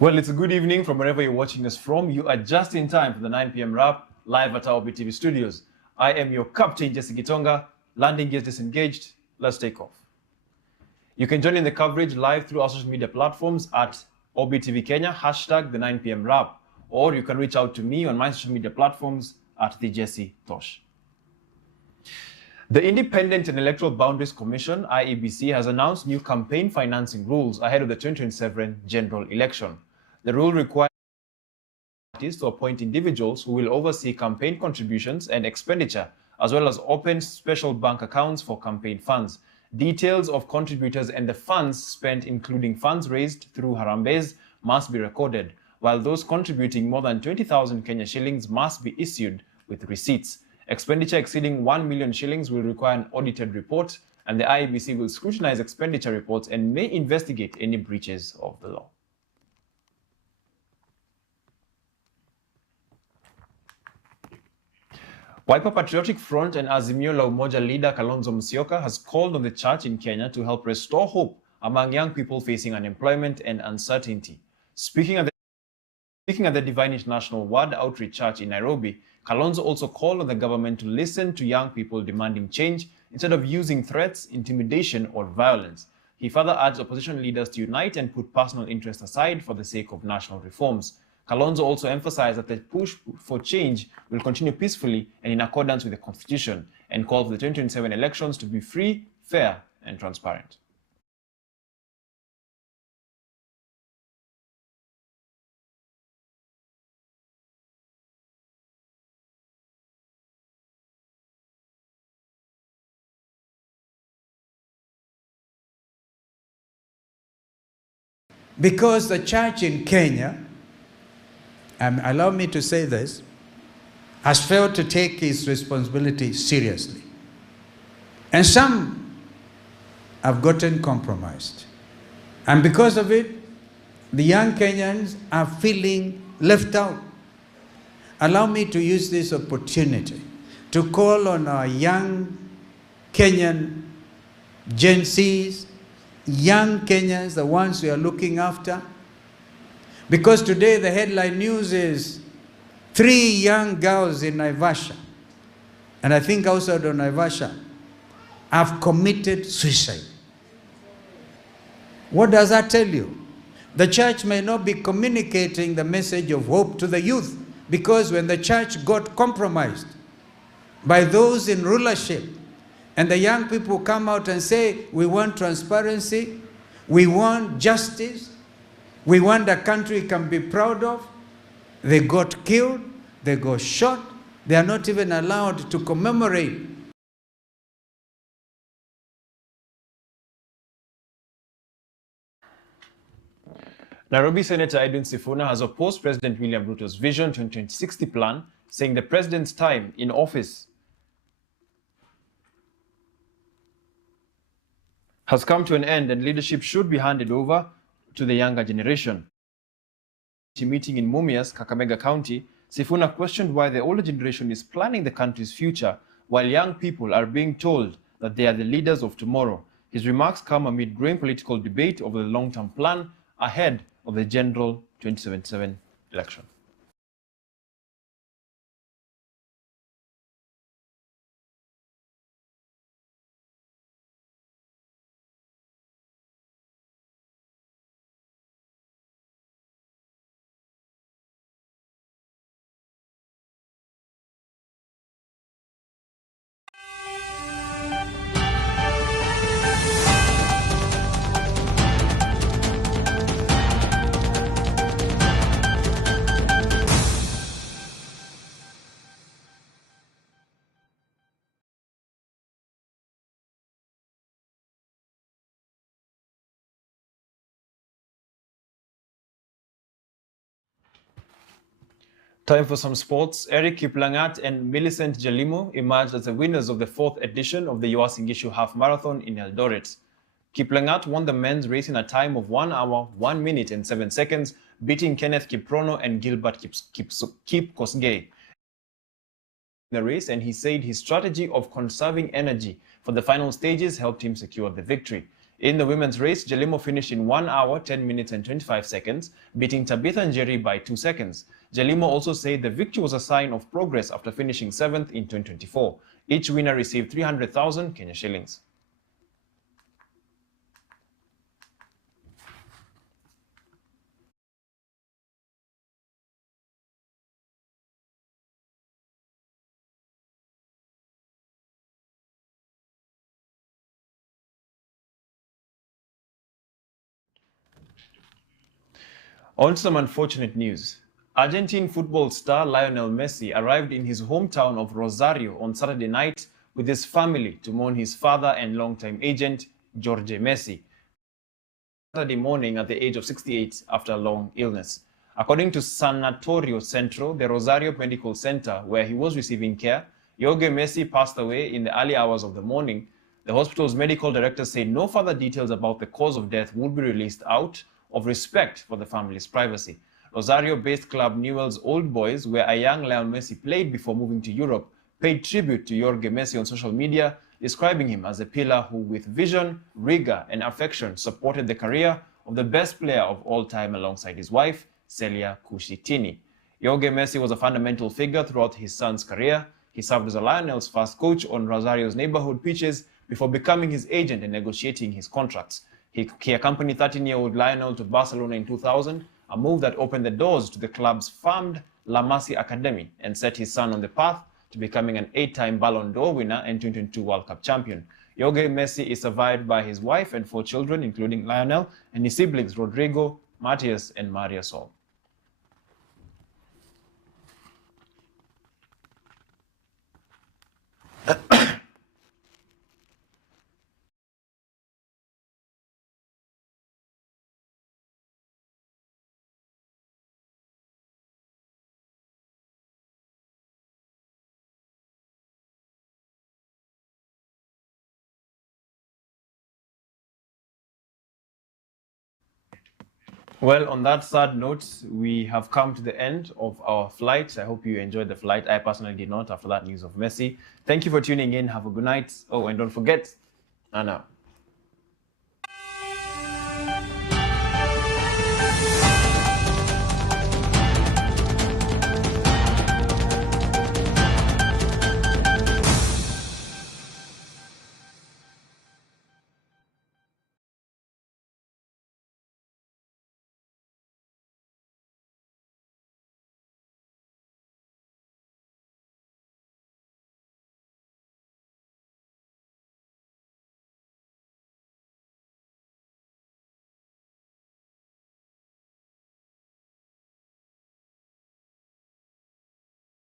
Well, it's a good evening from wherever you're watching us from. You are just in time for the 9 p.m. wrap live at our BTV studios. I am your captain, Jesse Gitonga. Landing gear disengaged. Let's take off. You can join in the coverage live through our social media platforms at OBTV Kenya, hashtag the 9 p.m. wrap, or you can reach out to me on my social media platforms at the Jesse Tosh. The Independent and Electoral Boundaries Commission, IEBC, has announced new campaign financing rules ahead of the 2027 general election. The rule requires parties to appoint individuals who will oversee campaign contributions and expenditure, as well as open special bank accounts for campaign funds. Details of contributors and the funds spent, including funds raised through Harambes, must be recorded, while those contributing more than 20,000 Kenya shillings must be issued with receipts. Expenditure exceeding 1 million shillings will require an audited report, and the IEBC will scrutinize expenditure reports and may investigate any breaches of the law. Wiper Patriotic Front and Azimio la Umoja leader Kalonzo Musyoka has called on the church in Kenya to help restore hope among young people facing unemployment and uncertainty. Speaking at the Divine International Word Outreach Church in Nairobi, Kalonzo also called on the government to listen to young people demanding change instead of using threats, intimidation, or violence. He further urged opposition leaders to unite and put personal interest aside for the sake of national reforms. Kalonzo also emphasized that the push for change will continue peacefully and in accordance with the Constitution, and called for the 2027 elections to be free, fair, and transparent. Because the church in Kenya, allow me to say this, has failed to take its responsibility seriously. And some have gotten compromised. And because of it, the young Kenyans are feeling left out. Allow me to use this opportunity to call on our young Kenyan Gen Zs, young Kenyans, the ones we are looking after. Because today the headline news is 3 young girls in Naivasha, and I think outside of Naivasha, have committed suicide. What does that tell you? The church may not be communicating the message of hope to the youth, because when the church got compromised by those in rulership, and the young people come out and say, we want transparency, we want justice, we want a country we can be proud of, they got killed, they got shot, they are not even allowed to commemorate. Nairobi Senator Edwin Sifuna has opposed President William Ruto's Vision 2060 plan, saying the president's time in office has come to an end and leadership should be handed over to the younger generation. Meeting in Mumias, Kakamega County, Sifuna questioned why the older generation is planning the country's future while young people are being told that they are the leaders of tomorrow. His remarks come amid growing political debate over the long-term plan ahead of the general 2027 election. Time for some sports. Eric Kiplangat and Millicent Jalimo emerged as the winners of the 4th edition of the Uasin Gishu Half Marathon in Eldoret. Kiplangat won the men's race in a time of 1 hour, 1 minute and 7 seconds, beating Kenneth Kiprono and Gilbert Kipkosgei in the race, and he said his strategy of conserving energy for the final stages helped him secure the victory. In the women's race, Jelimo finished in 1 hour, 10 minutes and 25 seconds, beating Tabitha Njeri by 2 seconds. Jelimo also said the victory was a sign of progress after finishing 7th in 2024. Each winner received 300,000 Kenya shillings. On to some unfortunate news. Argentine football star Lionel Messi arrived in his hometown of Rosario on Saturday night with his family to mourn his father and longtime agent, Jorge Messi, Saturday morning at the age of 68 after a long illness. According to Sanatorio Centro, the Rosario Medical Center, where he was receiving care, Jorge Messi passed away in the early hours of the morning. The hospital's medical director said no further details about the cause of death would be released out of respect for the family's privacy. Rosario-based club Newell's Old Boys, where a young Lionel Messi played before moving to Europe, paid tribute to Jorge Messi on social media, describing him as a pillar who, with vision, rigor, and affection, supported the career of the best player of all time alongside his wife, Celia Cucitini. Jorge Messi was a fundamental figure throughout his son's career. He served as a Lionel's first coach on Rosario's neighborhood pitches before becoming his agent and negotiating his contracts. He accompanied 13-year-old Lionel to Barcelona in 2000, a move that opened the doors to the club's famed La Masia Academy and set his son on the path to becoming an 8-time Ballon d'Or winner and 2022 World Cup champion. Jorge Messi is survived by his wife and 4 children, including Lionel, and his siblings Rodrigo, Matias, and Maria Sol. Well, on that sad note, we have come to the end of our flight. I hope you enjoyed the flight. I personally did not after that news of Messi. Thank you for tuning in. Have a good night. Oh, and don't forget, Anna.